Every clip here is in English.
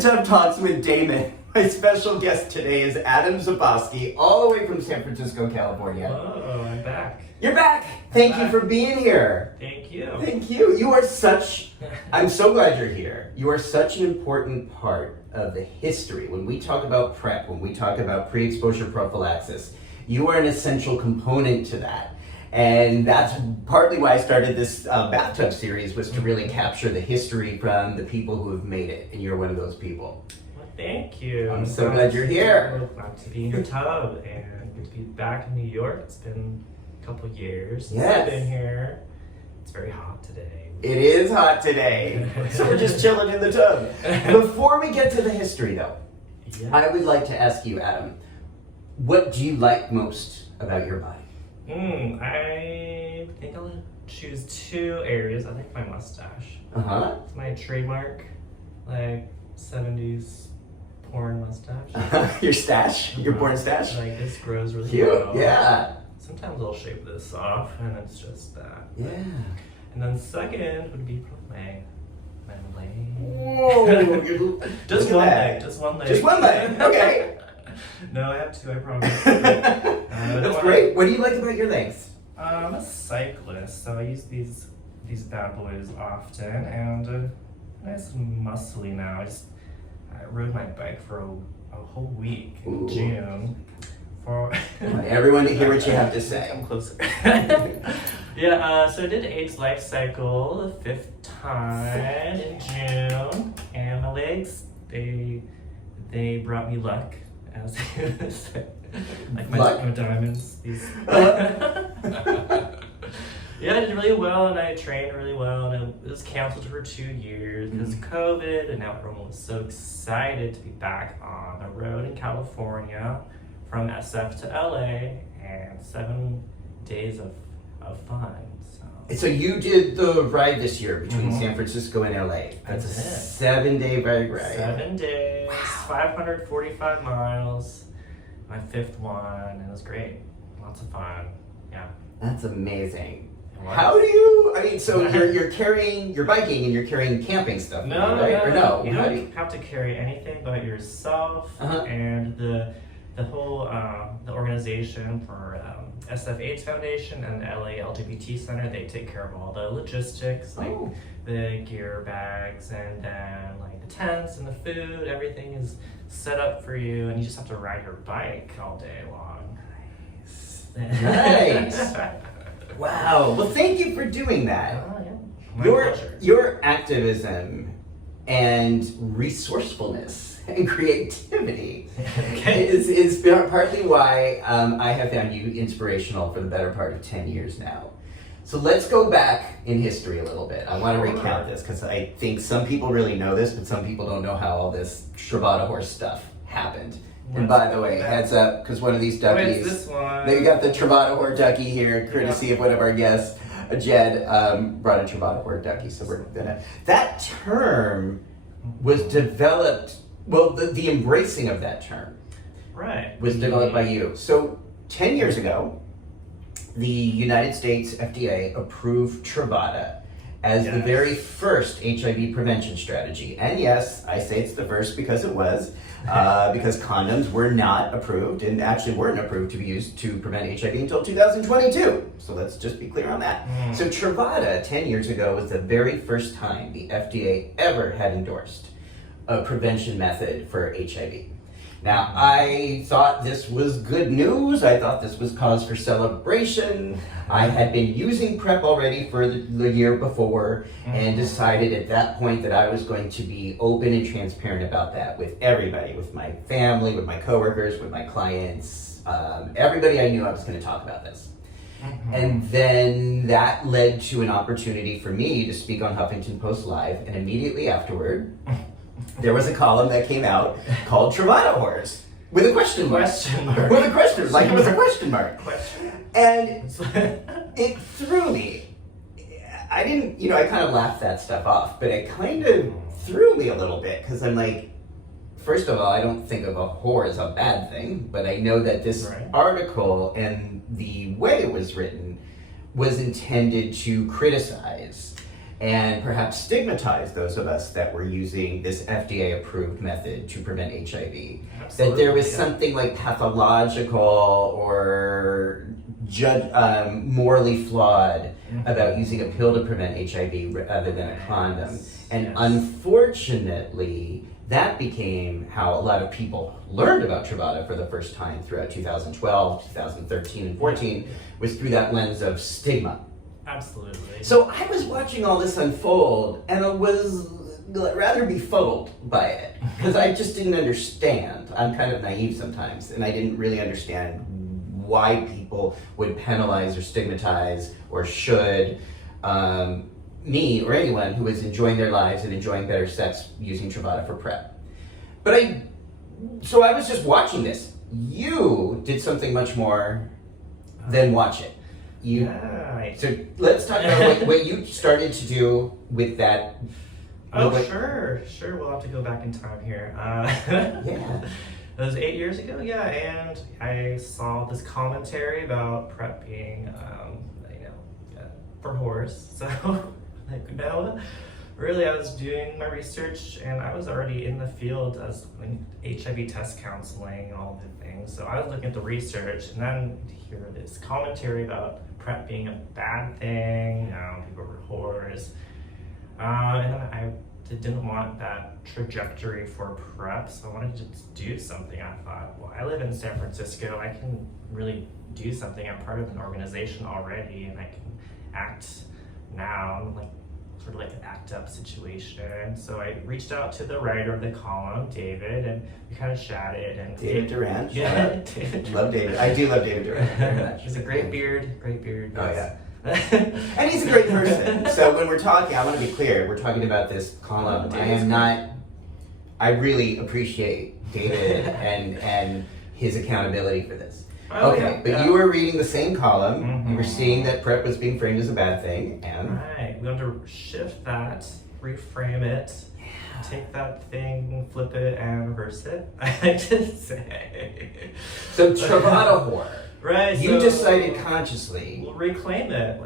Tub Talks with Damon. My special guest today is Adam Zeboski, all the way from San Francisco, California. Oh, I'm back. You're back! Thank you for being here. Thank you. Thank you. You are such, I'm so glad you're here. You are such an important part of the history. When we talk about PrEP, when we talk about pre-exposure prophylaxis, you are an essential component to that. And that's partly why I started this bathtub series, was to really capture the history from the people who have made it. And you're one of those people. Well, thank you. I'm so glad you're here. Glad to be in your tub and good to be back in New York. It's been a couple years since Yes. I've been here. It's very hot today. It is hot today. So we're just chilling in the tub. Before we get to the history though, Yeah. I would like to ask you, Adam, what do you like most about your body? I think I'll choose two areas. I like my mustache. Uh-huh. It's my trademark, like 70s porn mustache. Your stash? Your porn stash? Like this grows really Cute, well. yeah. Sometimes I'll shave this off and it's just that. Yeah. And then second would be probably my leg. Whoa. Just Look one at leg. Just one leg. Just one leg, okay. No, I have two, I promise. That's great. What do you like about your legs? I'm a cyclist, so I use these bad boys often, and nice and muscly now. I rode my bike for a whole week in June. For I want everyone to hear what you have to say. Come closer. So I did AIDS life cycle the 5th time in June, and my legs, they brought me luck, as they would say. Like my diamonds. These. Yeah, I did really well, and I trained really well, and it was canceled for 2 years because of COVID, and now everyone was so excited to be back on the road in California from SF to LA, and 7 days of fun. So you did the ride this year between San Francisco and LA. That's a 7-day bike ride. 7 days, Wow. 545 miles, my 5th one, and it was great. Lots of fun, yeah. That's amazing. How do you, I mean, so you're carrying, you're biking and you're carrying camping stuff, right? Or no? You don't have to carry anything but yourself and the whole, the organization for SF AIDS Foundation and the LA LGBT Center. They take care of all the logistics, like the gear bags, and then like the tents and the food. Everything is set up for you, and you just have to ride your bike all day long. Nice. Wow. Well, thank you for doing that. Oh, yeah. My pleasure. Your activism and resourcefulness and creativity is partly why I have found you inspirational for the better part of 10 years now. So let's go back in history a little bit. I want to recount this because I think some people really know this, but some people don't know how all this Truvada horse stuff happened. And by the way, heads up, because one of these duckies, this one. they got the Truvada horse ducky here, courtesy of one of our guests. Jed brought a Truvada horse ducky, so we're gonna. That term was developed. Well, the embracing of that term, was developed by you. So 10 years ago, the United States FDA approved Truvada as the very first HIV prevention strategy. And yes, I say it's the first because it was, because condoms were not approved and actually weren't approved to be used to prevent HIV until 2022. So let's just be clear on that. So Truvada 10 years ago was the very first time the FDA ever had endorsed a prevention method for HIV. Now, I thought this was good news. I thought this was cause for celebration. I had been using PrEP already for the year before and decided at that point that I was going to be open and transparent about that with everybody, with my family, with my coworkers, with my clients, everybody I knew. I was going to talk about this. And then that led to an opportunity for me to speak on Huffington Post Live, and immediately afterward, there was a column that came out called Truvada Horse with a question mark. With a question, like it was a question mark. And it threw me. I didn't, I kind of laughed that stuff off, but it kind of threw me a little bit because I'm like, first of all, I don't think of a whore as a bad thing, but I know that this article and the way it was written was intended to criticize and perhaps stigmatize those of us that were using this FDA-approved method to prevent HIV. Absolutely, that there was something like pathological or morally flawed about using a pill to prevent HIV rather than a condom. And unfortunately, that became how a lot of people learned about Truvada for the first time throughout 2012, 2013, and 14, was through that lens of stigma. Absolutely. So I was watching all this unfold, and I was rather befuddled by it, because I just didn't understand. I'm kind of naive sometimes, and I didn't really understand why people would penalize or stigmatize or should me or anyone who was enjoying their lives and enjoying better sex using Truvada for PrEP. So I was just watching this. You did something much more than watch it. So let's talk about what you started to do with that. Sure. We'll have to go back in time here. Yeah. It was 8 years ago, and I saw this commentary about PrEP being, for whores. So, no, really, I was doing my research, and I was already in the field as HIV test counseling and all the things. So I was looking at the research, and then to hear this commentary about PrEP being a bad thing, people were whores, and then I didn't want that trajectory for PrEP, so I wanted to do something. I thought, well, I live in San Francisco, I can really do something. I'm part of an organization already, and I can act now, sort of like an act up situation. So I reached out to the writer of the column, David, and we kind of chatted. And David Durant. Yeah. Love David. I do love David Durant very much. He's a great beard. Oh, yeah. And he's a great person. So when we're talking, I want to be clear, we're talking about this column. I really appreciate David and his accountability for this. But you were reading the same column. Mm-hmm. You were seeing that PrEP was being framed as a bad thing, and right, we want to shift that, reframe it, take that thing, flip it, and reverse it. I like to say. So Truvada whore. Right. You decided consciously. We'll reclaim it,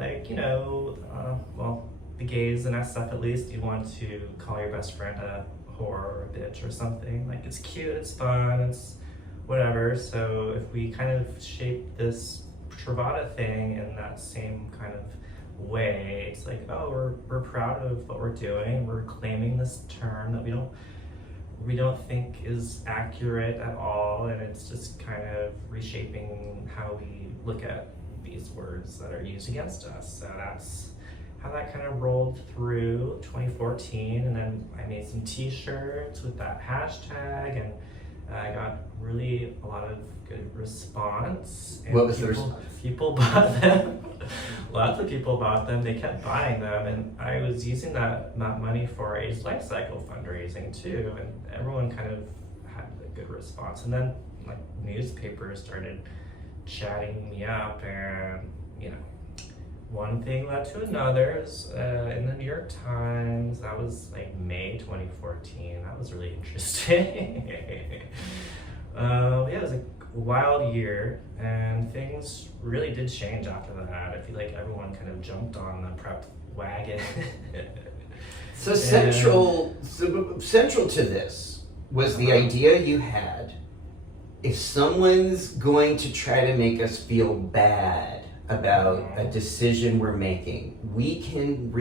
the gays and SF at least. You want to call your best friend a whore or a bitch or something. It's cute, it's fun, it's whatever. So if we kind of shape this Truvada thing in that same kind of way, it's we're proud of what we're doing. We're claiming this term that we don't think is accurate at all, and it's just kind of reshaping how we look at these words that are used against us. So that's how that kind of rolled through 2014, and then I made some t-shirts with that hashtag, and I got really a lot of good response. And what was the response? People bought them. Lots of people bought them. They kept buying them, and I was using that money for AIDS life cycle fundraising too, and everyone kind of had a good response. And then newspapers started chatting me up, and one thing led to another. In the New York Times, that was May 2014. That was really interesting. It was a wild year, and things really did change after that. I feel like everyone kind of jumped on the PrEP wagon. So central to this was the idea you had, if someone's going to try to make us feel bad about a decision we're making, we can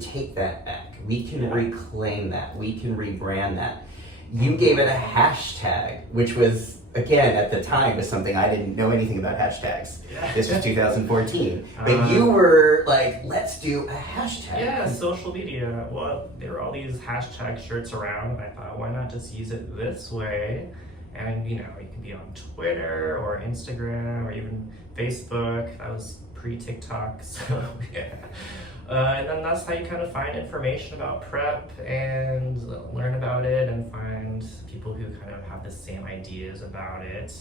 take that back. We can reclaim that. We can rebrand that. You gave it a hashtag, which was, again, at the time, was something I didn't know anything about hashtags. Yeah. This was 2014. But you were like, let's do a hashtag. Yeah, social media. Well, there were all these hashtag shirts around, and I thought, why not just use it this way? And you can be on Twitter or Instagram or even Facebook. That was pre-TikTok, so yeah. And then that's how you kind of find information about PrEP and learn about it and find people who kind of have the same ideas about it.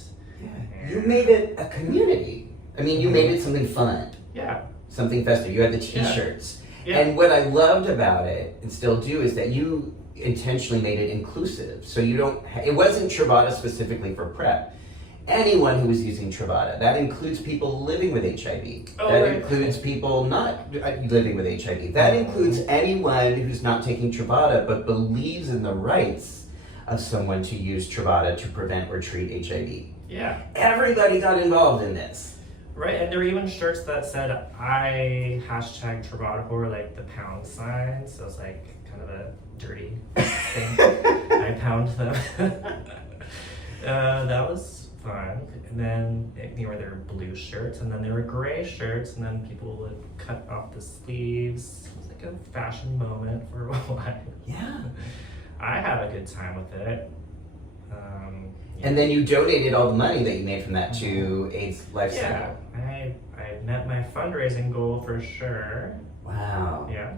Yeah. You made it a community. I mean, you made it something fun. Yeah. Something festive. You had the t-shirts. Yeah. And what I loved about it, and still do, is that you intentionally made it inclusive. So it wasn't Truvada specifically for PrEP. anyone who was using Truvada. That includes people living with HIV. Oh, that right. includes people not living with HIV. That includes anyone who's not taking Truvada but believes in the rights of someone to use Truvada to prevent or treat HIV. Yeah. Everybody got involved in this. Right, and there were even shirts that said I hashtag Truvada, like the pound sign, so it's like kind of a dirty thing. I pound them. That was fun. And then there were blue shirts, and then there were gray shirts, and then people would cut off the sleeves. It was like a fashion moment for a while. Yeah. I had a good time with it. And then you donated all the money that you made from that to AIDS Life Yeah, Center. I met my fundraising goal for sure. Wow. Yeah.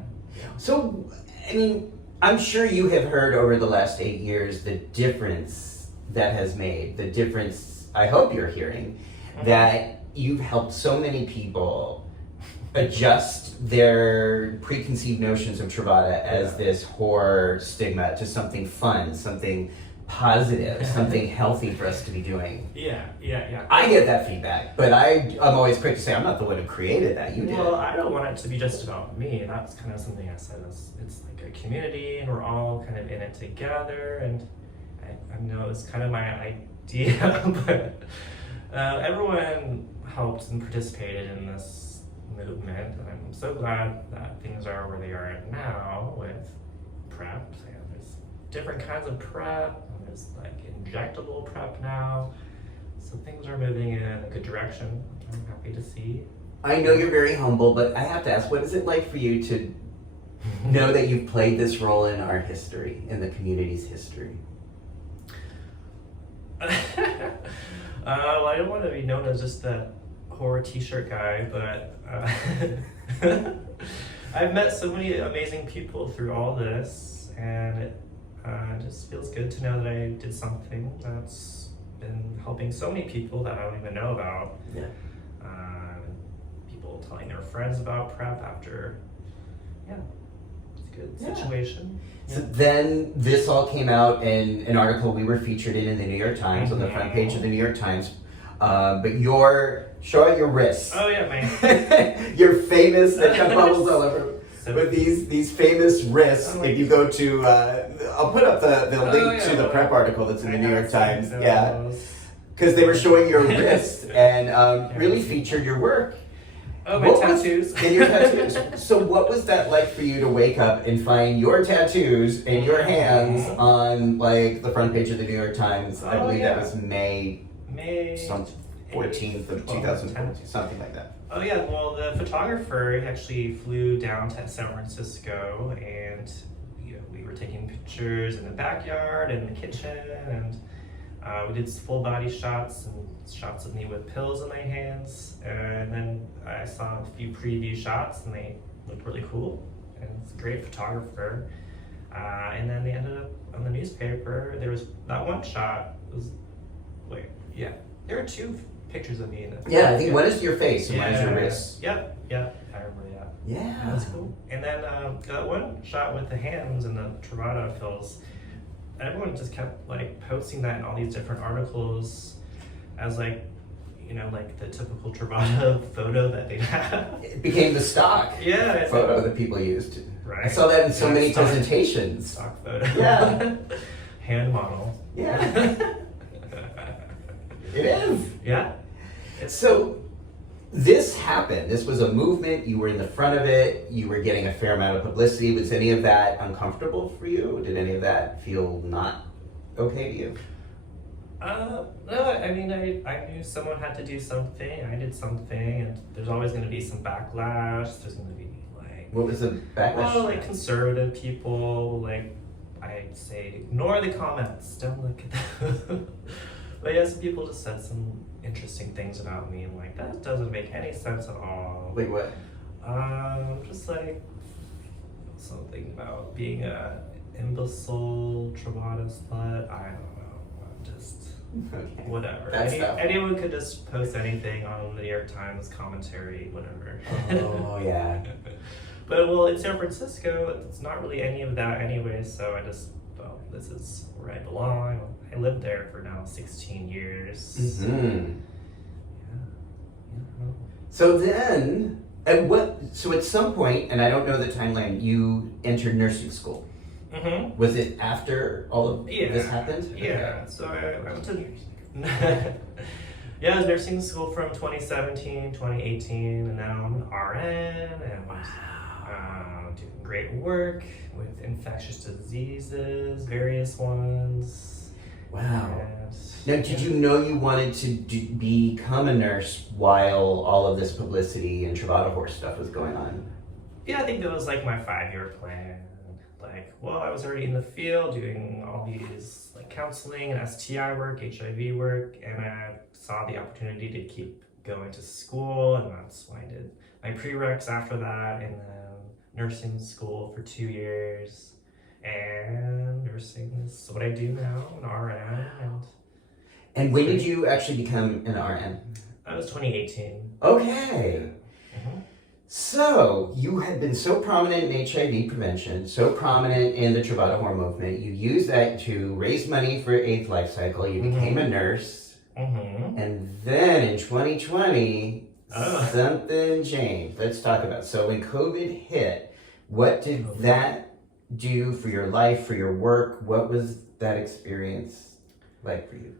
So, I mean, I'm sure you have heard over the last 8 years the difference that has made, the difference I hope you're hearing, that you've helped so many people adjust their preconceived notions of Truvada as this horror stigma to something fun, something positive, something healthy for us to be doing. Yeah. I get that feedback, but I'm always quick to say I'm not the one who created that. You did. Well, I don't want it to be just about me. That's kind of something I said. It's like a community, and we're all kind of in it together. And I know it's kind of my idea, but everyone helped and participated in this movement, and I'm so glad that things are where they are now with PrEP. There's different kinds of PrEP. There's like injectable PrEP now. So things are moving in a good direction. I'm happy to see. I know you're very humble, but I have to ask, what is it like for you to know that you've played this role in our history, in the community's history? Well, I don't want to be known as just the horror t-shirt guy, but I've met so many amazing people through all this, and it just feels good to know that I did something that's been helping so many people that I don't even know about. Yeah. People telling their friends about PrEP after, it's a good situation. So then this all came out in an article we were featured in the New York Times, on the front page of the New York Times. But show out your wrists. Oh yeah, man. You're famous, they've got bubbles all over. With these famous wrists, if you go to, I'll put up the link to the PrEP article that's in the New York Times. Yeah, because they were showing your wrist and really featured your work. Oh, my tattoos. And your tattoos. So what was that like for you to wake up and find your tattoos and your hands on like the front page of the New York Times? I believe that was May 14th of 2014, something like that. Oh yeah, well the photographer actually flew down to San Francisco, and we were taking pictures in the backyard and the kitchen, and we did full body shots and shots of me with pills in my hands, and then I saw a few preview shots and they looked really cool, and it's a great photographer. And then they ended up on the newspaper. There was that one shot. There were two pictures of me in it. Yeah, I think one is your face and one is your wrist. Yep, I remember that. Yeah. That's cool. And then that one shot with the hands and the Truvada pills, everyone just kept like posting that in all these different articles as like the typical Truvada photo that they have. It became the stock photo that people used. Right. I saw that in so many presentations. Stock photo. Yeah. Hand model. Yeah. It is. Yeah. So this happened. This was a movement. You were in the front of it. You were getting a fair amount of publicity. Was any of that uncomfortable for you? Did any of that feel not okay to you? No, I mean, I knew someone had to do something. I did something, and there's always going to be some backlash. There's going to be like... What was the backlash? Well, like conservative people, like, I'd say ignore the comments. Don't look at them. But yeah, some people just said some interesting things about me, and like, that doesn't make any sense at all. Wait, what? Just like something about being a imbecile, Truvada slut. I don't know. I'm just whatever. Anyone could just post anything on the New York Times commentary, whatever. Oh yeah. But well, in San Francisco, it's not really any of that anyway. So I just this is where I belong. I lived there for now 16 years. Mm-hmm. Yeah. So then, at some point, and I don't know the timeline, you entered nursing school. Mm-hmm. Was it after all of this happened? Yeah. So I went to I was nursing school from 2017, 2018, and now I'm an RN, and I'm doing great work with infectious diseases, various ones. Wow. And, Now, did you know you wanted to become a nurse while all of this publicity and Truvada horse stuff was going on? Yeah, I think that was like my 5-year plan. Like, well, I was already in the field doing all these like counseling and STI work, HIV work, and I saw the opportunity to keep going to school, and that's why I did my prereqs after that, and then nursing school for 2 years, and nursing is what I do now, an RN. And when did you actually become an RN? That was 2018. Okay. Mm-hmm. So, you had been so prominent in HIV prevention, so prominent in the Truvada hormone movement. You used that to raise money for AIDS Life Cycle. You became a nurse. Mm-hmm. And then in 2020, something changed. Let's talk about it. So, when COVID hit, what did that do for your life, for your work? What was that experience like for you?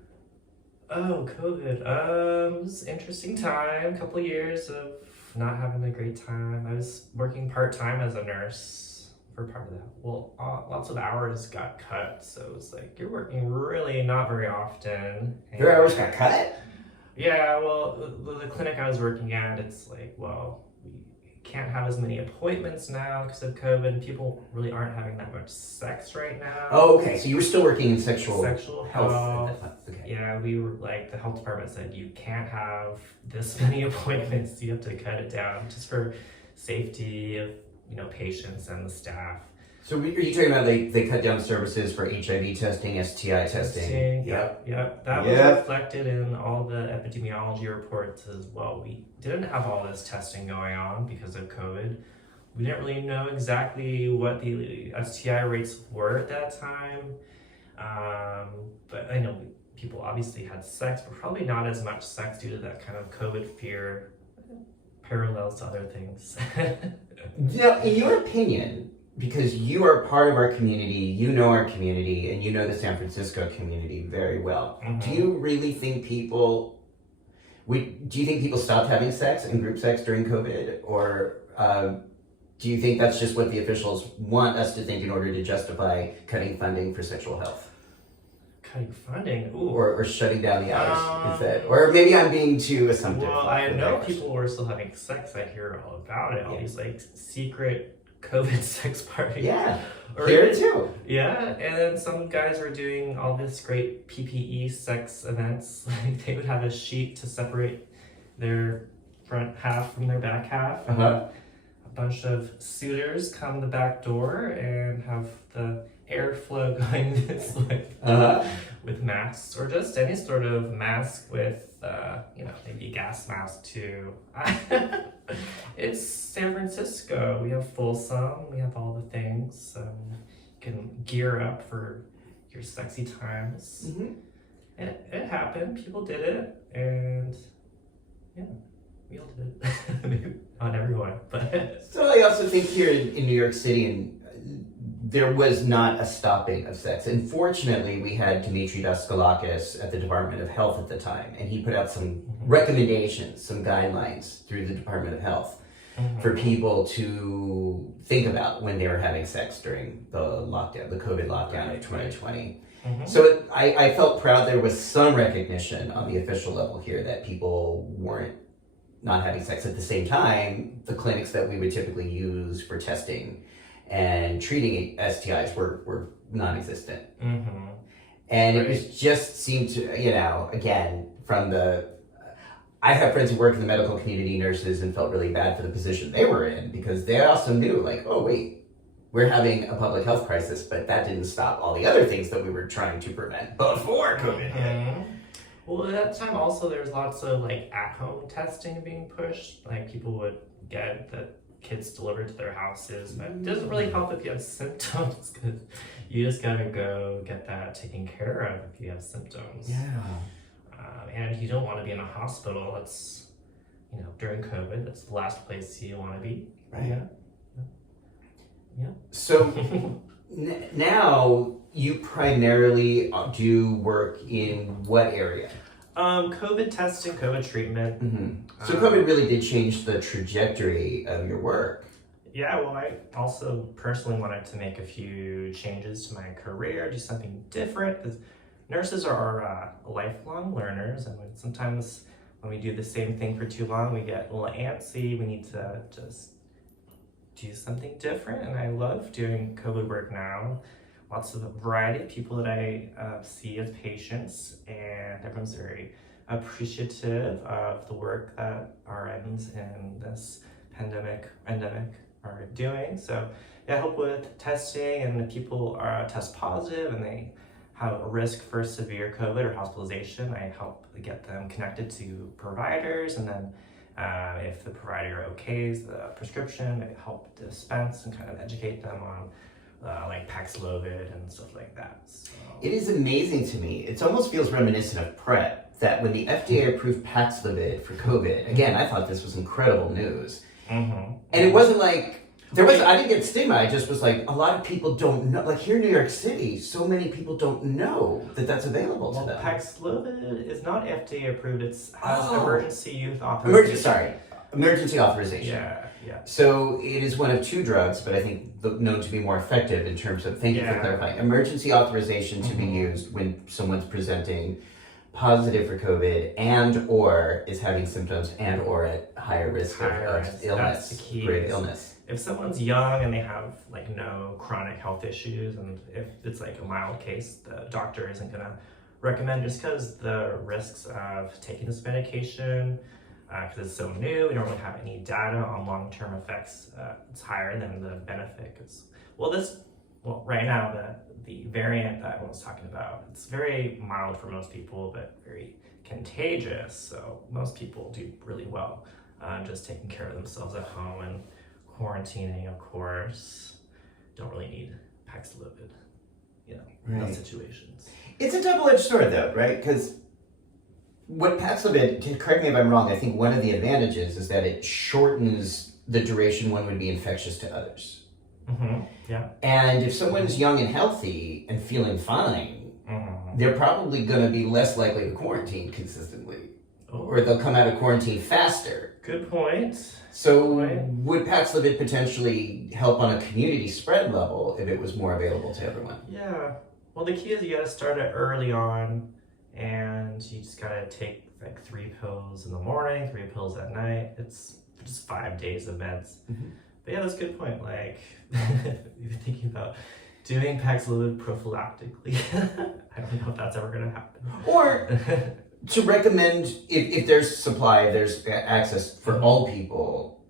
Oh, COVID. It was an interesting time. A couple of years of not having a great time. I was working part-time as a nurse for part of that. Well, lots of hours got cut, so it was like you're working really not very often. Your hours got cut? Yeah, well, the clinic I was working at, it's like, well, we can't have as many appointments now because of COVID, and people really aren't having that much sex right now. Oh, okay. So you were still working in sexual health. Okay. Yeah, we were like, the health department said you can't have this many appointments. You have to cut it down just for safety of patients and the staff. So are you talking about they cut down services for HIV testing, STI testing? Yep. That was reflected in all the epidemiology reports as well. We didn't have all this testing going on because of COVID. We didn't really know exactly what the STI rates were at that time. But I know people obviously had sex, but probably not as much sex due to that kind of COVID fear, parallels to other things. Now, in your opinion, because you are part of our community, you know our community, and you know the San Francisco community very well. Mm-hmm. Do you really think people stopped having sex and group sex during COVID? Or do you think that's just what the officials want us to think in order to justify cutting funding for sexual health? Cutting funding? Ooh. Or shutting down the hours instead? Or maybe I'm being too assumptive. Well, I know people were still having sex. I hear all about it. All these like secret COVID sex parties. Yeah, here too. Yeah, and then some guys were doing all this great PPE sex events. Like they would have a sheet to separate their front half from their back half. Uh-huh. A bunch of suitors come the back door and have the airflow going this way with masks, or just any sort of mask with maybe a gas mask too. It's San Francisco. We have Folsom. We have all the things. You can gear up for your sexy times. Mm-hmm. And it happened. People did it, and we all did it. Maybe not everyone, but. So I also think here in New York City, and there was not a stopping of sex. Unfortunately, we had Dimitri Daskalakis at the Department of Health at the time, and he put out some recommendations, some guidelines through the Department of Health for people to think about when they were having sex during the lockdown, the COVID lockdown of 2020. Mm-hmm. So I felt proud there was some recognition on the official level here that people weren't not having sex. At the same time, the clinics that we would typically use for testing and treating STIs were non-existent. Mm-hmm. And it was just seemed to, again, I have friends who work in the medical community, nurses, and felt really bad for the position they were in because they also knew, like, oh, wait, we're having a public health crisis, but that didn't stop all the other things that we were trying to prevent before COVID hit. Well, at that time also, there's lots of, like, at-home testing being pushed. Like, people would get the kids delivered to their houses, but it doesn't really help if you have symptoms, because you just gotta go get that taken care of if you have symptoms. Yeah. And you don't want to be in a hospital. It's, during COVID, that's the last place you want to be. Right. Yeah. So now you primarily do work in what area? COVID testing, COVID treatment. Mm-hmm. So COVID really did change the trajectory of your work. Yeah, well, I also personally wanted to make a few changes to my career, do something different, because nurses are lifelong learners, and sometimes when we do the same thing for too long, we get a little antsy. We need to just do something different, and I love doing COVID work now. Lots of variety of people that I see as patients, and everyone's very appreciative of the work that RNs in this endemic are doing. So I help with testing, and if people test positive and they have a risk for severe COVID or hospitalization, I help get them connected to providers, and then if the provider okays the prescription, I help dispense and kind of educate them on like Paxlovid and stuff like that. So. It is amazing to me. It almost feels reminiscent of PrEP, that when the FDA approved Paxlovid for COVID, again, I thought this was incredible news. Mm-hmm. And it wasn't like, I didn't get stigma, I just was like, a lot of people don't know, like here in New York City, so many people don't know that that's available to them. Paxlovid is not FDA approved, it has emergency use authorization. Emergency authorization. Yeah. So it is one of two drugs, but I think known to be more effective in terms of, thank you for clarifying, emergency authorization to be used when someone's presenting positive for COVID and or is having symptoms and or at higher risk of illness, That's the key. grave illness. If someone's young and they have like no chronic health issues, and if it's like a mild case, the doctor isn't gonna recommend, just because the risks of taking this medication, because it's so new, we don't really have any data on long-term effects. It's higher than the benefit. Right now, the variant that I was talking about, it's very mild for most people, but very contagious. So most people do really well just taking care of themselves at home and quarantining, of course. Don't really need Paxlovid, in those situations. It's a double-edged sword, though, right? Because what Paxlovid, correct me if I'm wrong, I think one of the advantages is that it shortens the duration one would be infectious to others. Mm-hmm. Yeah. And if someone's young and healthy and feeling fine, they're probably going to be less likely to quarantine consistently. Or they'll come out of quarantine faster. Good point. So would Paxlovid potentially help on a community spread level if it was more available to everyone? Yeah. Well, the key is you got to start it early on, and you just got to take like 3 pills in the morning, 3 pills at night. It's just 5 days of meds. Mm-hmm. But yeah, that's a good point. Like, you're thinking about doing Paxlovid prophylactically. I don't know if that's ever going to happen. Or to recommend, if there's supply, there's access for all people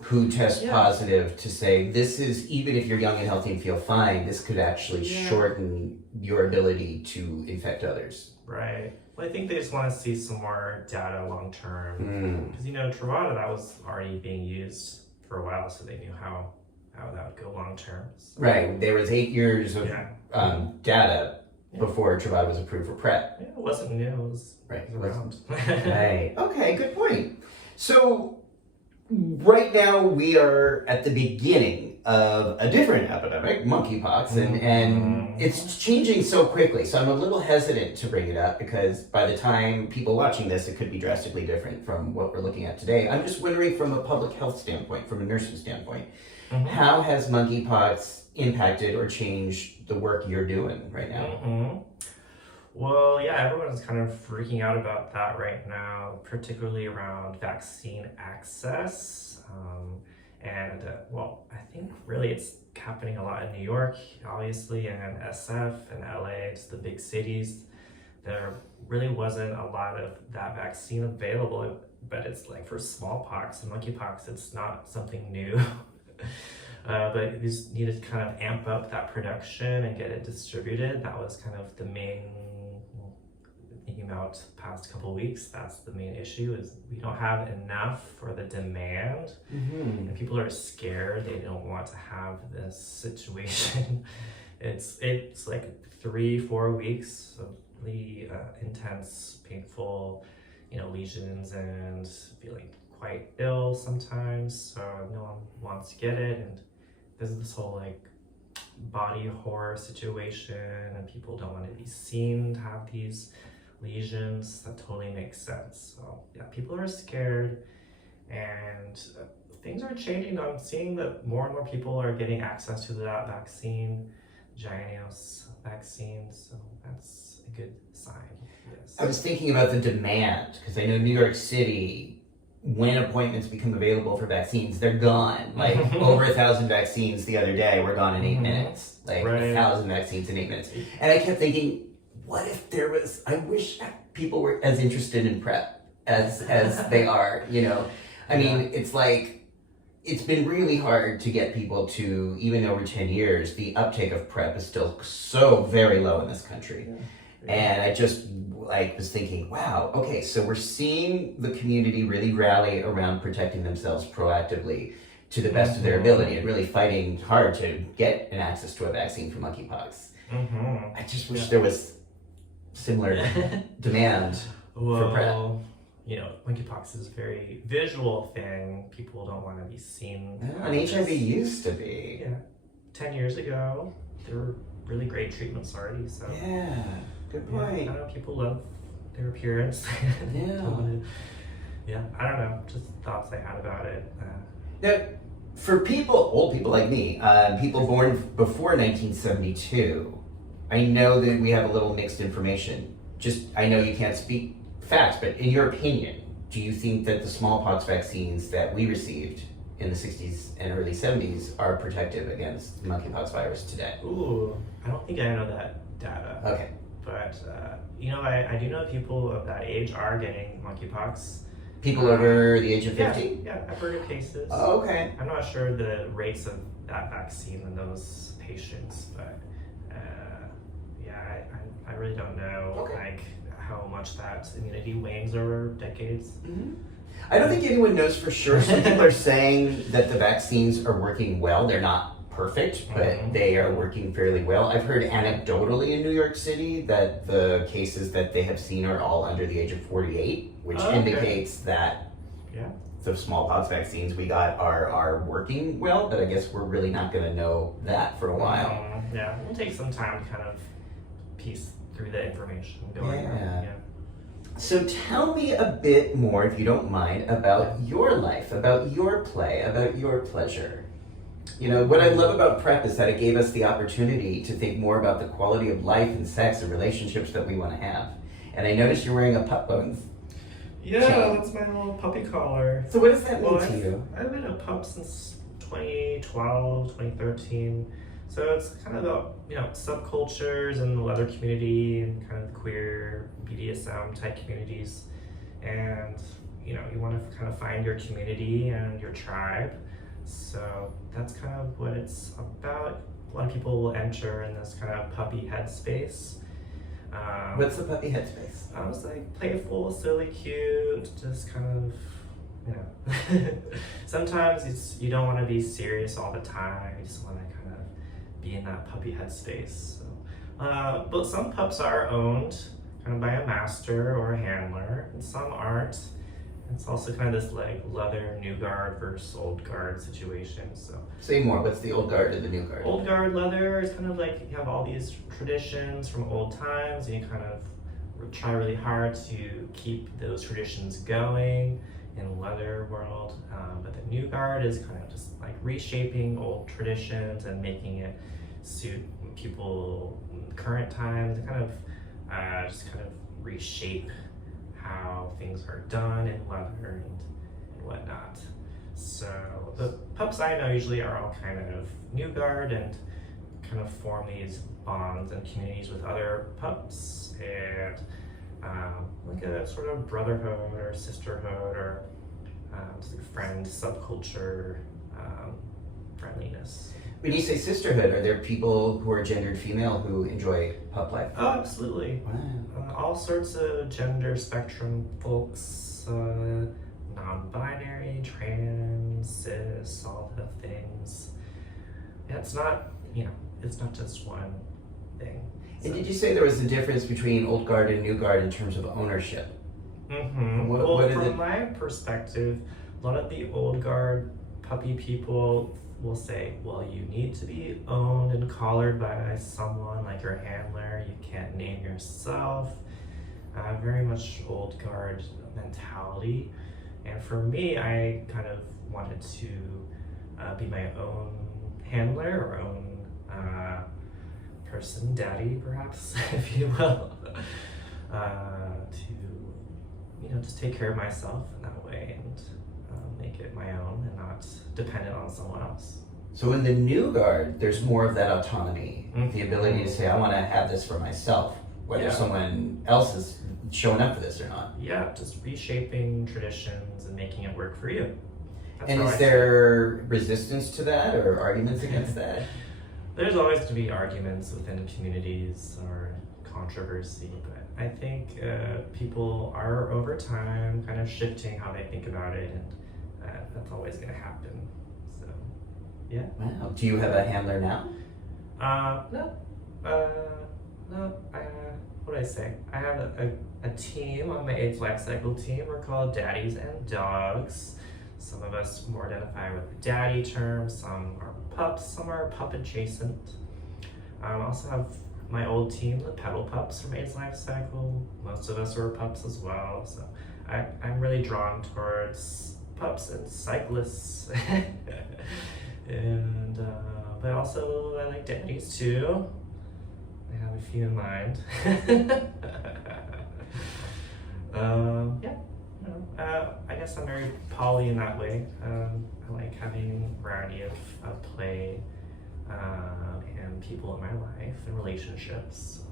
who test positive, to say, this is, even if you're young and healthy and feel fine, this could actually shorten your ability to infect others. Right. Well, I think they just want to see some more data long term. Because, Truvada, that was already being used for a while, so they knew how that would go long term. So. Right. There was 8 years of data before Truvada was approved for PrEP. Yeah, it wasn't new. It was around. Right. Okay, good point. So right now we are at the beginning of a different epidemic, monkeypox, and it's changing so quickly. So I'm a little hesitant to bring it up, because by the time people watching this, it could be drastically different from what we're looking at today. I'm just wondering, from a public health standpoint, from a nursing standpoint, how has monkeypox impacted or changed the work you're doing right now? Well, yeah, everyone's kind of freaking out about that right now, particularly around vaccine access. I think really it's happening a lot in New York, obviously, and SF and LA, just the big cities. There really wasn't a lot of that vaccine available, but it's like for smallpox and monkeypox, it's not something new. But we just needed to kind of amp up that production and get it distributed. That was kind of the main, thinking about the past couple of weeks, that's the main issue, is we don't have enough for the demand. Mm-hmm. And people are scared. They don't want to have this situation. It's like 3-4 weeks of really intense, painful, lesions and feeling quite ill sometimes. So no one wants to get it, and there's this whole like body horror situation, and people don't want to be seen to have these lesions. That totally makes sense. So yeah, people are scared, and things are changing. I'm seeing that more and more people are getting access to that vaccine, Jynneos vaccine, so that's a good sign. Yes. I was thinking about the demand, because I know New York City, when appointments become available for vaccines, they're gone. Like over 1,000 vaccines the other day were gone in 8 minutes. Like Right. 1,000 vaccines in 8 minutes. And I kept thinking, what if there was, I wish people were as interested in PrEP as they are, I mean, it's like, it's been really hard to get people to, even over 10 years, the uptake of PrEP is still so very low in this country. Yeah. And I just was thinking, wow, okay, so we're seeing the community really rally around protecting themselves proactively to the best of their ability and really fighting hard to get an access to a vaccine for monkeypox. Mm-hmm. I just wish there was similar demand for PrEP. Well, monkeypox is a very visual thing. People don't want to be seen. And HIV used to be. Yeah. 10 years ago, there were really great treatments already, so. Yeah, good Yeah, I point. don't know, people love their appearance. Yeah, I don't know, just thoughts I had about it. Now, for old people like me, people born before 1972, I know that we have a little mixed information. I know you can't speak facts, but in your opinion, do you think that the smallpox vaccines that we received in the 60s and early 70s are protective against the monkeypox virus today? Ooh, I don't think I know that data. Okay. But, I do know people of that age are getting monkeypox. People over the age of 50? Yeah, I've heard of cases. Oh, okay. I'm not sure the rates of that vaccine in those patients, but I really don't know how much that immunity wanes over decades. Mm-hmm. I don't think anyone knows for sure. Some people are saying that the vaccines are working well. They're not perfect, but they are working fairly well. I've heard anecdotally in New York City that the cases that they have seen are all under the age of 48, which indicates that the smallpox vaccines we got are working well, but I guess we're really not going to know that for a while. Yeah, we'll take some time to kind of piece through the information going on. Yeah. So tell me a bit more, if you don't mind, about your life, about your play, about your pleasure. What I love about PrEP is that it gave us the opportunity to think more about the quality of life and sex and relationships that we want to have. And I noticed you're wearing a pup bones. Yeah, that's my little puppy collar. So what does that mean to you? I've been a pup since 2012, 2013. So it's kind of about, subcultures and the leather community and kind of the queer BDSM type communities. And, you want to kind of find your community and your tribe. So that's kind of what it's about. A lot of people will enter in this kind of puppy headspace. What's the puppy headspace? It's like playful, silly, cute, just kind of, sometimes you don't want to be serious all the time. You just want to kind of be in that puppy headspace. So, but some pups are owned kind of by a master or a handler, and some aren't. It's also kind of this like leather new guard versus old guard situation. So say more. What's the old guard and the new guard? Old guard leather is kind of like you have all these traditions from old times, and you kind of try really hard to keep those traditions going in the leather world. But the new guard is kind of just like reshaping old traditions and making it suit people in current times. Kind of just kind of reshape how things are done in leather and whatnot. So the pups I know usually are all kind of new guard and kind of form these bonds and communities with other pups and like a sort of brotherhood or sisterhood or just like friend subculture friendliness. When you say sisterhood, are there people who are gendered female who enjoy pup life? Oh, absolutely. Wow. All sorts of gender spectrum folks, non-binary, trans, cis, all the things. Yeah, it's not just one thing. And did you say there was a difference between old guard and new guard in terms of ownership? Mm-hmm. From my perspective, a lot of the old guard puppy people will say, well, you need to be owned and collared by someone like your handler. You can't name yourself. Very much old guard mentality. And for me, I kind of wanted to be my own handler or own person, daddy perhaps, if you will, to just take care of myself in that way and make it my own and not dependent on someone else. So in the new guard, there's more of that autonomy, the ability to say, I want to have this for myself, whether someone else is showing up for this or not. Yeah, just reshaping traditions and making it work for you. And is there resistance to that or arguments against that? There's always going to be arguments within communities or controversy, but I think people are over time kind of shifting how they think about it, and that's always going to happen. So, yeah. Wow. Do you have a handler now? No. What do I say? I have a team on my AIDS life cycle team. We're called Daddies and Dogs. Some of us more identify with the daddy term, some are pups, some are pup adjacent. I also have my old team, the pedal pups from AIDS life cycle. Most of us are pups as well, so I'm really drawn towards pups and cyclists. And but also I like daddies too. I have a few in mind. I guess I'm very poly in that way. I like having a variety of play and people in my life and relationships. So,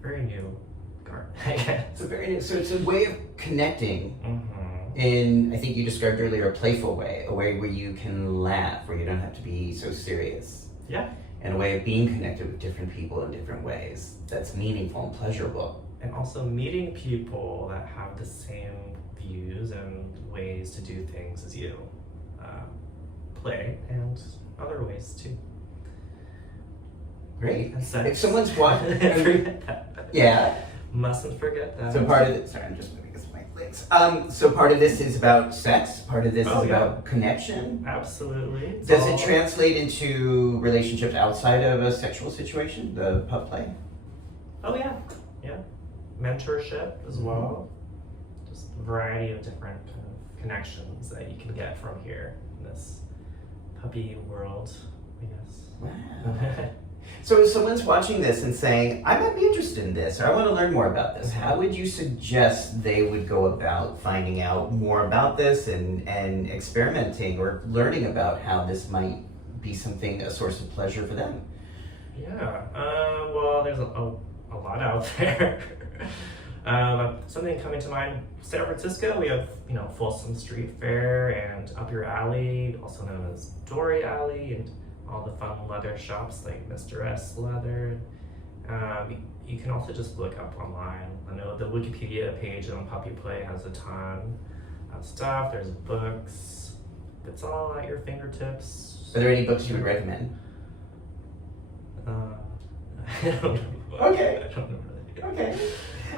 very new guard, I guess. So it's a way of connecting in, I think you described earlier, a playful way, a way where you can laugh, where you don't have to be so serious. Yeah. And a way of being connected with different people in different ways that's meaningful and pleasurable. And also meeting people that have the same views and ways to do things as you. Play and other ways too. Great. And sex. If someone's watching, Mustn't forget that. So part of it, sorry, I'm just moving this mic, thanks. So part of this is about sex, part of this is about connection. Absolutely. Does it translate into relationships outside of a sexual situation, the pup play? Oh yeah. Mentorship as well. Just a variety of different kind of connections that you can get from here in this puppy world, I guess. Wow. So if someone's watching this and saying, I might be interested in this, or I want to learn more about this, how would you suggest they would go about finding out more about this and experimenting or learning about how this might be something, a source of pleasure for them? Yeah, well, there's a lot out there. Something coming to mind, San Francisco, we have, Folsom Street Fair and Up Your Alley, also known as Dory Alley, and all the fun leather shops like Mr. S Leather. You can also just look up online. I know the Wikipedia page on Puppy Play has a ton of stuff. There's books. It's all at your fingertips. Are there any books you would recommend? I don't know. Okay. I don't know really. Okay.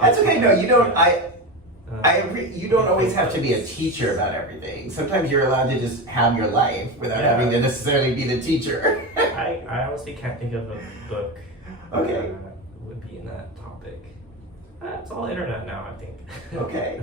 That's okay. No, you don't. I agree. You don't always have to be a teacher about everything. Sometimes you're allowed to just have your life without having to necessarily be the teacher. I honestly can't think of a book Okay. would be in that topic. It's all internet now, I think. Okay.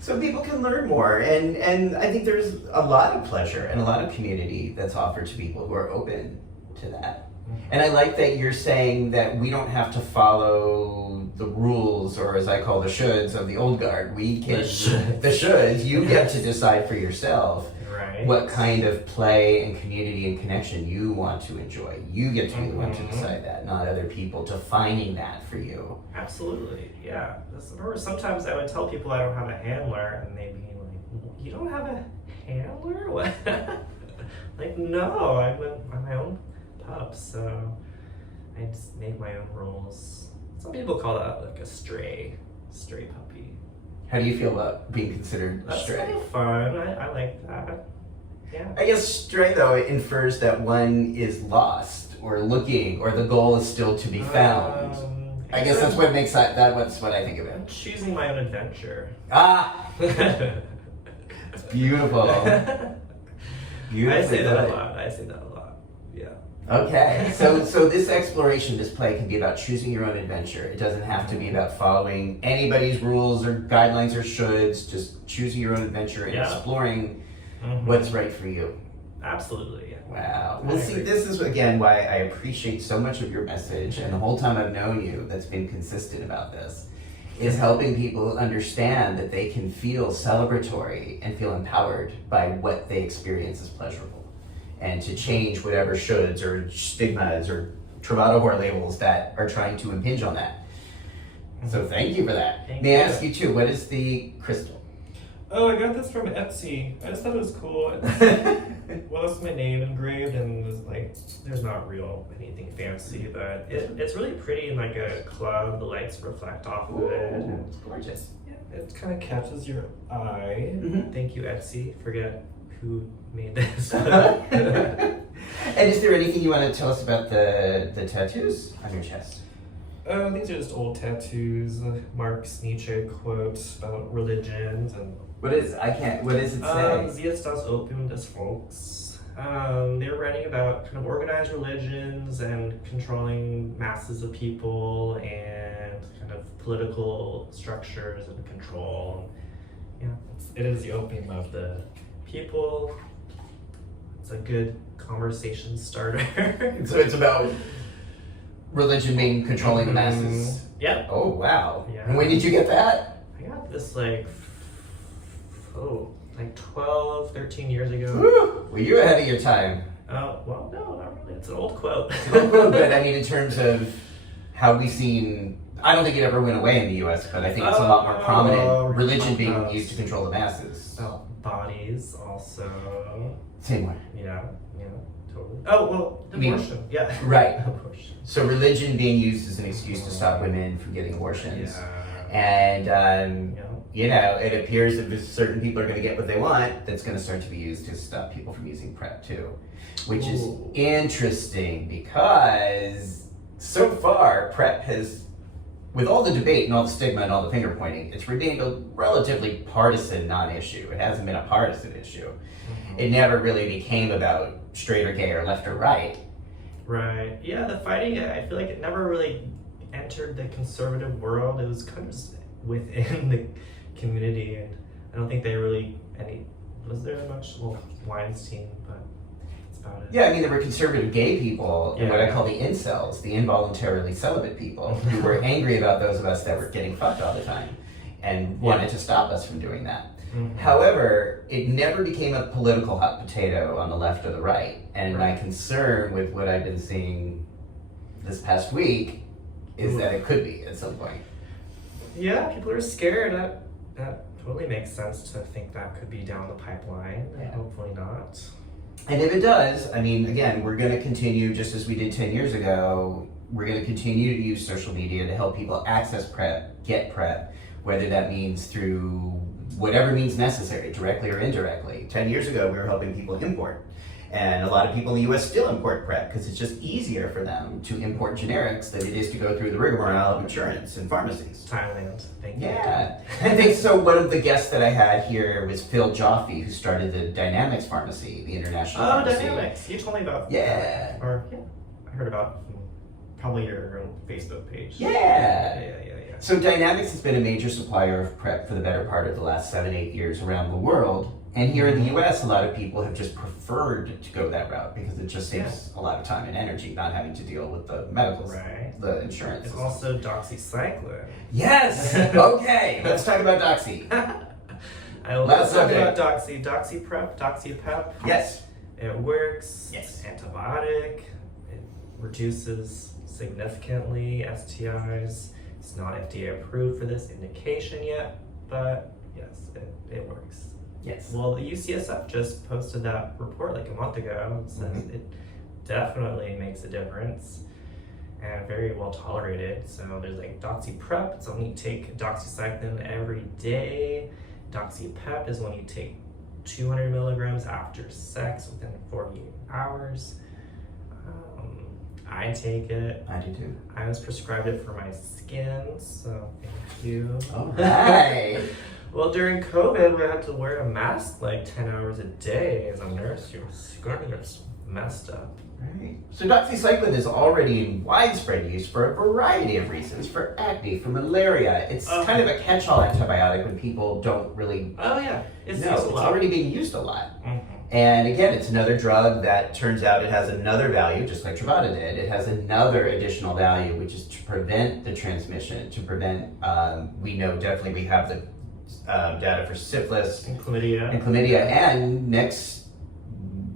So people can learn more, and I think there's a lot of pleasure and a lot of community that's offered to people who are open to that. And I like that you're saying that we don't have to follow the rules, or as I call the shoulds of the old guard. We can, the shoulds, you get to decide for yourself what kind of play and community and connection you want to enjoy. You get to be the one to decide that, not other people defining that for you. Absolutely, yeah. Remember, sometimes I would tell people I don't have a handler, and they'd be like, you don't have a handler? What? Like, no, I'm my own pup, so I just make my own rules. Some people call that like a stray puppy. How do you feel about being considered That's stray? kind of fun. I like that. Yeah. I guess stray, though, it infers that one is lost or looking, or the goal is still to be found. I guess that's what makes that's what I think of I'm it. choosing my own adventure. Ah! It's beautiful. I say that a lot. Yeah. Okay, so this exploration, this play can be about choosing your own adventure. It doesn't have to be about following anybody's rules or guidelines or shoulds. Just choosing your own adventure and exploring what's right for you. Absolutely. Yeah. Wow. Well, see, this is again why I appreciate so much of your message, and the whole time I've known you, that's been consistent about this, is helping people understand that they can feel celebratory and feel empowered by what they experience as pleasurable, and to change whatever shoulds or stigmas or Truvada horror labels that are trying to impinge on that. So thank you for that. May I ask you too, what is the crystal? Oh, I got this from Etsy. I just thought it was cool. Well, it's my name engraved, and it's like, there's not anything fancy, but it's really pretty in like a club. The lights reflect off of it. And It's gorgeous. yeah, it kind of catches your eye. Mhm. Thank you, Etsy. Forget who made this. And is there anything you want to tell us about the tattoos on your chest? These are just old tattoos. Marx Nietzsche quotes about religions and. What does it say? Sie ist das Opium des Volks. They were writing about kind of organized religions and controlling masses of people and kind of political structures and control. Yeah, it is the opium of the people. It's a good conversation starter. So it's about religion being controlling the masses. Yep. Oh wow. Yeah. And when did you get that? I got this like 12, 13 years ago. Woo! Well, you're ahead of your time. Well, no, not really. It's an old quote. But I mean, in terms of how we've seen, I don't think it ever went away in the U.S., but I think it's a lot more prominent. Religion being used to control the masses. Bodies also. Same way. Yeah, totally. Oh, well, abortion. Yeah. Right. Abortion. So religion being used as an excuse to stop women from getting abortions. Yeah. And it appears that if certain people are going to get what they want, that's going to start to be used to stop people from using PrEP too. Which is interesting because so far PrEP has, with all the debate and all the stigma and all the finger pointing, it's remained a relatively partisan non-issue. It hasn't been a partisan issue. It never really became about straight or gay or left or right. Right. Yeah, the fighting, I feel like it never really entered the conservative world. It was kind of just within the community, and I don't think they really was there much? Well, Weinstein, but that's about it. Yeah, I mean, there were conservative gay people and what I call the incels, the involuntarily celibate people, who were angry about those of us that were getting fucked all the time and wanted to stop us from doing that. However, it never became a political hot potato on the left or the right. And my concern with what I've been seeing this past week is that it could be at some point. Yeah, people are scared. That totally makes sense to think that could be down the pipeline. Yeah. Hopefully not. And if it does, I mean, again, we're going to continue, just as we did 10 years ago, we're going to continue to use social media to help people access PrEP, get PrEP, whether that means through whatever means necessary, directly or indirectly. 10 years ago, we were helping people import. And a lot of people in the US still import PrEP because it's just easier for them to import generics than it is to go through the rigmarole of insurance and pharmacies. Thailand, thank you. Yeah. I think so. One of the guests that I had here was Phil Joffe, who started the Dynamics Pharmacy, the international pharmacy. Dynamics. You told me about Yeah. I heard about probably your own Facebook page. Yeah. So Dynamics has been a major supplier of PrEP for the better part of the last 7-8 years around the world. And here in the US, a lot of people have just preferred to go that route because it just saves a lot of time and energy not having to deal with the medical, the insurance. It's also Doxycycline. Yes! Okay, let's talk about Doxy. Let's talk about Doxy. Doxy PrEP, Doxy PEP. Yes. It works. Yes. It's antibiotic. It reduces significantly STIs. It's not FDA approved for this indication yet, but yes, it works. Yes. Well, the UCSF just posted that report like a month ago. It says it definitely makes a difference and very well tolerated. So there's like doxyprep, it's when you take doxycycline every day. Doxypep is when you take 200 milligrams after sex within 48 hours. I take it. I do too. I was prescribed it for my skin, so thank you. All right. Well, during COVID, we had to wear a mask like 10 hours a day as a nurse. Your skin gets messed up. Right. So doxycycline is already in widespread use for a variety of reasons, for acne, for malaria. It's kind of a catch-all antibiotic when people don't really It's know. used a It's lot. already being used a lot. Mhm. And again, it's another drug that turns out it has another value, just like Truvada did. It has another additional value, which is to prevent the transmission, to prevent, we know definitely we have the data for syphilis And chlamydia. and next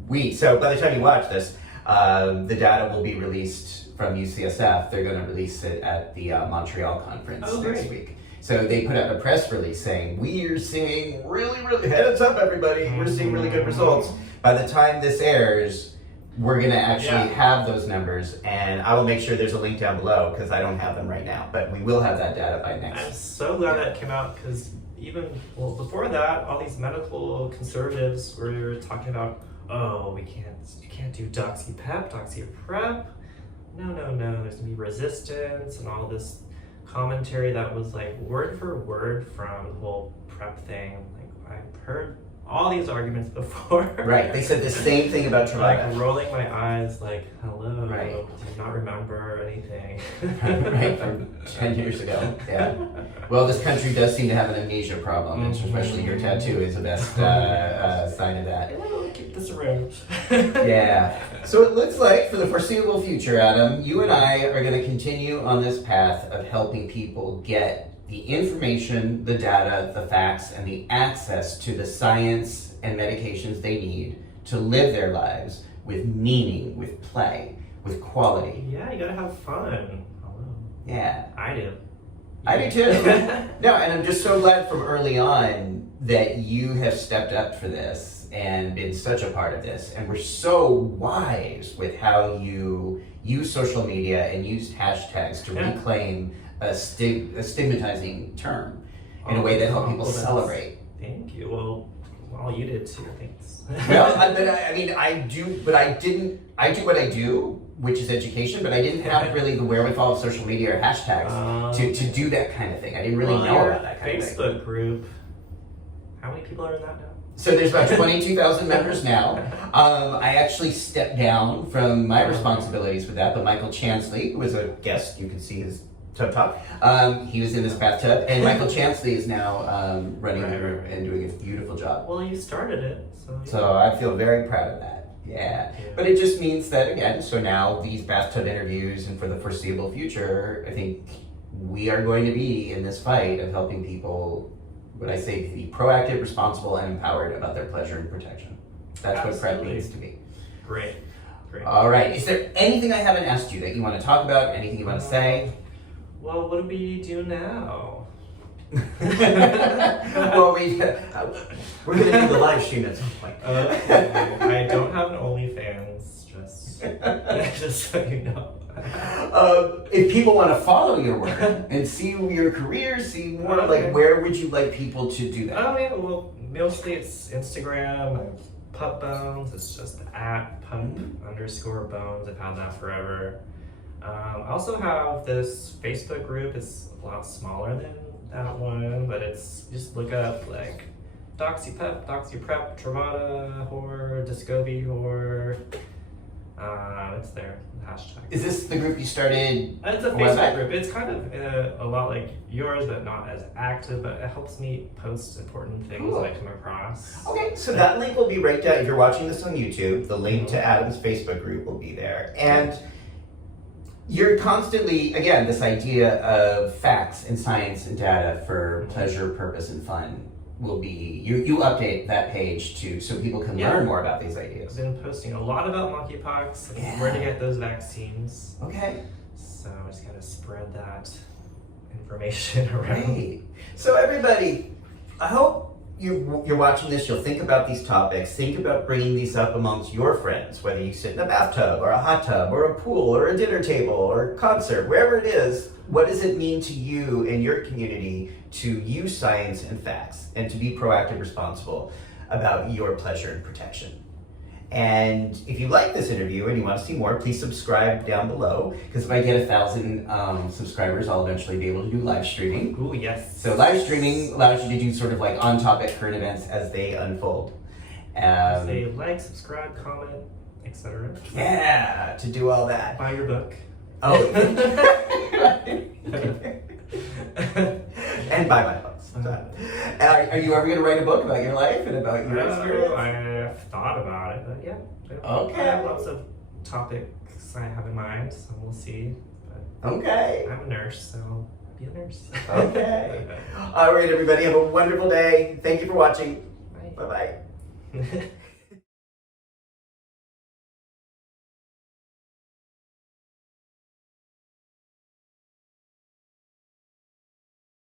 week. So by the time you watch this, the data will be released from UCSF. They're going to release it at the Montreal conference next week. So they put out a press release saying, we're seeing really, heads up everybody, we're seeing really good results. By the time this airs, we're going to actually have those numbers, and I will make sure there's a link down below because I don't have them right now, but we will have that data by next. I'm so glad that came out because before that, all these medical conservatives were talking about, you can't do doxypep, doxyprep. No, there's gonna be resistance and all this commentary that was like word for word from the whole prep thing. Like I've heard all these arguments before. Right, they said the same thing about Truvada. Like rolling my eyes like, hello, Right. do you not remember anything? Right, from 10 years ago, yeah. Well, this country does seem to have an amnesia problem, and especially your tattoo is the best sign of that. Keep this around. Yeah. So it looks like for the foreseeable future, Adam, you and I are going to continue on this path of helping people get the information, the data, the facts, and the access to the science and medications they need to live their lives with meaning, with play, with quality. Yeah, you gotta have fun. Hello. Yeah. I do. I do too. No, and I'm just so glad from early on that you have stepped up for this and been such a part of this. And we're so wise with how you use social media and use hashtags to reclaim a stigmatizing term in a way that helps people celebrate. Thank you. Well, you did too. Thanks. Well, I do what I do, which is education, but I didn't have really the wherewithal of social media or hashtags to do that kind of thing. I didn't really know about that kind of thing. Facebook group. How many people are in that now? So there's about 22,000 members now. I actually stepped down from my responsibilities with that, but Michael Chansley, who was a guest, you can see his tub top, he was in this bathtub, and Michael Chansley is now running the group and doing a beautiful job. Well, you started it, so I feel very proud of that. Yeah. But it just means that, again, so now these bathtub interviews and for the foreseeable future, I think we are going to be in this fight of helping people, what I say, be proactive, responsible, and empowered about their pleasure and protection. That's what PrEP needs to be. Great. All right. Is there anything I haven't asked you that you want to talk about? Anything you want to say? Well, what do we do now? Well, we're going to do the live stream at some point. I don't have an OnlyFans, just so you know. If people want to follow your work and see your career, see more, where would you like people to do that? Well, mostly it's Instagram, Pup Bones. It's just @pup_bones. I've had that forever. I also have this Facebook group. It's a lot smaller than that one, but it's just look up like doxypep, doxyprep, Truvada whore, Descovy whore. It's there, the hashtag. Is this the group you started? It's a Facebook group. It's kind of a lot like yours, but not as active, but it helps me post important things that I come across. Okay, so that link will be right down. If you're watching this on YouTube, the link to Adam's Facebook group will be there. And you're constantly, again, this idea of facts and science and data for pleasure, purpose, and fun will be, you update that page so people can learn more about these ideas. I've been posting a lot about monkeypox and where to get those vaccines. Okay. So I just gotta spread that information around. Great. So everybody, I hope you're watching this, you'll think about these topics. Think about bringing these up amongst your friends, whether you sit in a bathtub or a hot tub or a pool or a dinner table or a concert, wherever it is. What does it mean to you and your community to use science and facts and to be proactive, responsible about your pleasure and protection? And if you like this interview and you want to see more, please subscribe down below, because if I get 1,000 subscribers, I'll eventually be able to do live streaming. Ooh, yes. So live streaming allows you to do sort of like on-topic current events as they unfold. Say like, subscribe, comment, etc. Yeah, to do all that. Buy your book. Oh. And buy my books. Are you ever going to write a book about your life and about your experience? I've thought about it, but yeah. Okay. I have lots of topics I have in mind, so we'll see. But Okay. I'm a nurse, so be a nurse. Okay. All right, everybody. Have a wonderful day. Thank you for watching. Bye. Bye-bye.